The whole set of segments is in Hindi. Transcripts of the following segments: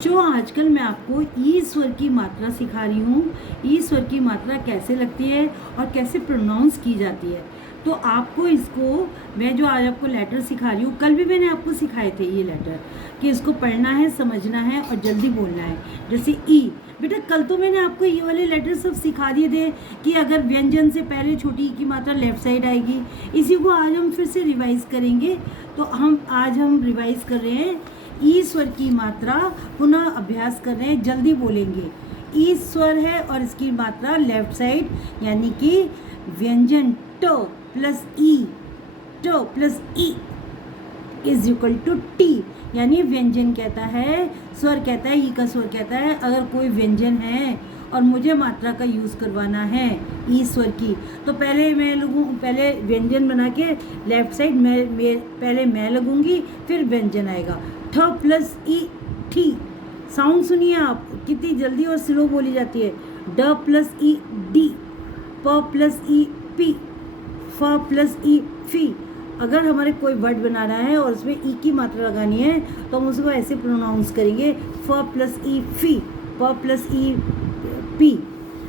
जो आजकल मैं आपको ई स्वर की मात्रा सिखा रही हूँ। ई स्वर की मात्रा कैसे लगती है और कैसे प्रोनाउंस की जाती है। तो आपको इसको मैं जो आज आपको लेटर सिखा रही हूँ, कल भी मैंने आपको सिखाए थे ये लेटर कि इसको पढ़ना है, समझना है और जल्दी बोलना है। जैसे ई, बेटा कल तो मैंने आपको ये वाले लेटर सब सिखा दिए थे कि अगर व्यंजन से पहले छोटी ई की मात्रा लेफ्ट साइड आएगी। इसी को आज हम फिर से रिवाइज करेंगे। तो आज हम रिवाइज कर रहे हैं ई स्वर की मात्रा, पुनः अभ्यास कर रहे हैं, जल्दी बोलेंगे। ई स्वर है और इसकी मात्रा लेफ्ट साइड, यानी कि व्यंजन ट प्लस ई, ट प्लस ई इज इक्वल टू टी। यानी व्यंजन कहता है, स्वर कहता है, ई का स्वर कहता है अगर कोई व्यंजन है और मुझे मात्रा का यूज़ करवाना है ई स्वर की, तो पहले व्यंजन बना के लेफ्ट साइड पहले मैं लगूंगी, फिर व्यंजन आएगा। ठ प्लस ई ठी। साउंड सुनिए आप, कितनी जल्दी और स्लो बोली जाती है। ड प्लस ई डी, प प्लस ई पी, फ प्लस ई फी। अगर हमारे कोई वर्ड बनाना है और उसमें ई की मात्रा लगानी है तो हम उसको ऐसे प्रोनाउंस करेंगे, फ प्लस ई फी, प प्लस ई पी।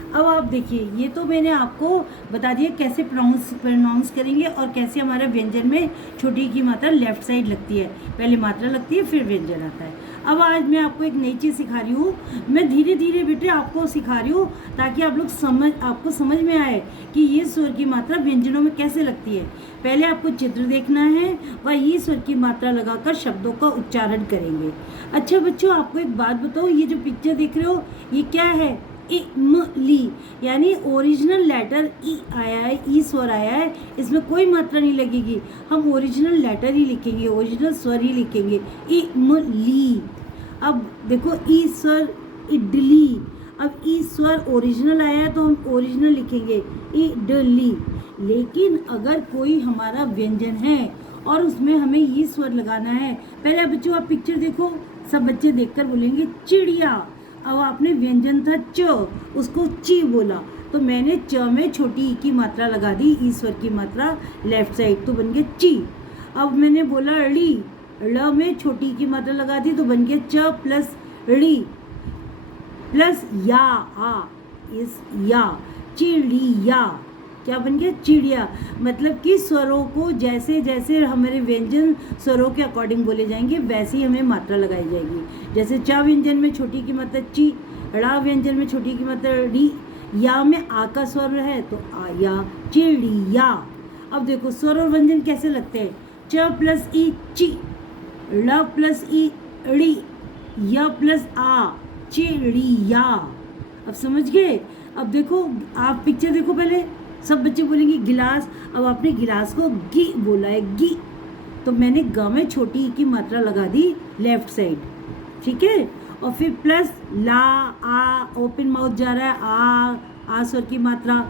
अब आप देखिए, ये तो मैंने आपको बता दिया कैसे प्रोनाउंस करेंगे और कैसे हमारे व्यंजन में छोटी की मात्रा लेफ्ट साइड लगती है, पहले मात्रा लगती है फिर व्यंजन आता है। अब आज मैं आपको एक नई चीज़ सिखा रही हूँ। मैं धीरे धीरे बेटे आपको सिखा रही हूँ ताकि आपको समझ में आए कि ये स्वर की मात्रा व्यंजनों में कैसे लगती है। पहले आपको चित्र देखना है व ये स्वर की मात्रा लगाकर शब्दों का उच्चारण करेंगे। अच्छा बच्चों, आपको एक बात बताओ, ये जो पिक्चर देख रहे हो ये क्या है? इमली, यानी ओरिजिनल लेटर ई आया है, ई स्वर आया है, इसमें कोई मात्रा नहीं लगेगी। हम ओरिजिनल लेटर ही लिखेंगे, ओरिजिनल स्वर ही लिखेंगे, इमली। अब देखो ई स्वर इडली, अब ई स्वर ओरिजिनल आया है तो हम ओरिजिनल लिखेंगे इडली। लेकिन अगर कोई हमारा व्यंजन है और उसमें हमें ये स्वर लगाना है, पहले बच्चों आप पिक्चर देखो, सब बच्चे देखकर बोलेंगे चिड़िया। अब आपने व्यंजन था च, उसको ची बोला, तो मैंने च में छोटी ई की मात्रा लगा दी, ई स्वर की मात्रा लेफ्ट साइड, तो बन गया ची। अब मैंने बोला ड़ी, ड़ में छोटी ई की मात्रा लगा दी तो बन गया च प्लस ड़ी प्लस या, आ इस या, चिड़िया। क्या बन गया? चिड़िया। मतलब कि स्वरों को जैसे जैसे हमारे व्यंजन स्वरों के अकॉर्डिंग बोले जाएंगे वैसे ही हमें मात्रा लगाई जाएगी। जैसे च व्यंजन में छोटी की मात्रा ची, ड़ा व्यंजन में छोटी की मात्रा डी, या में आ का स्वर है तो आया, चिड़िया। अब देखो स्वर और व्यंजन कैसे लगते हैं। च प्लस ई ची, ड़ प्लस ई ड़ी, य प्लस आ, चिड़िया। अब समझ गए? अब देखो, आप पिक्चर देखो, पहले सब बच्चे बोलेंगे गिलास। अब आपने गिलास को गी बोला है, गी, तो मैंने ग में छोटी ई की मात्रा लगा दी लेफ्ट साइड, ठीक है। और फिर प्लस ला, आ, ओपन माउथ जा रहा है, आ स्वर की मात्रा,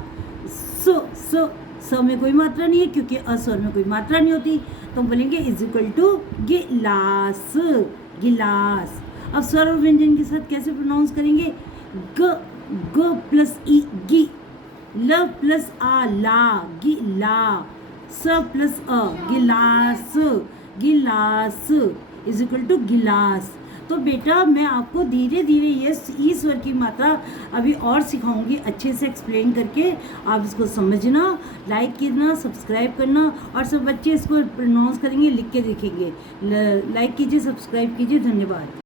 स में कोई मात्रा नहीं है क्योंकि अस्वर में कोई मात्रा नहीं होती, तो हम बोलेंगे इज इक्वल टू गिलास, गिलास। अब स्वर और व्यंजन के साथ कैसे प्रोनाउंस करेंगे? ग प्लस ई गी, ल प्लस आ ला, गिला, स प्लस अ गिलास, गिलास इज इक्वल टू गिलास। तो बेटा मैं आपको धीरे धीरे ये ई स्वर की मात्रा अभी और सिखाऊंगी, अच्छे से एक्सप्लेन करके। आप इसको समझना, लाइक करना, सब्सक्राइब करना, और सब बच्चे इसको प्रोनाउंस करेंगे, लिख के देखेंगे। लाइक कीजिए, सब्सक्राइब कीजिए। धन्यवाद।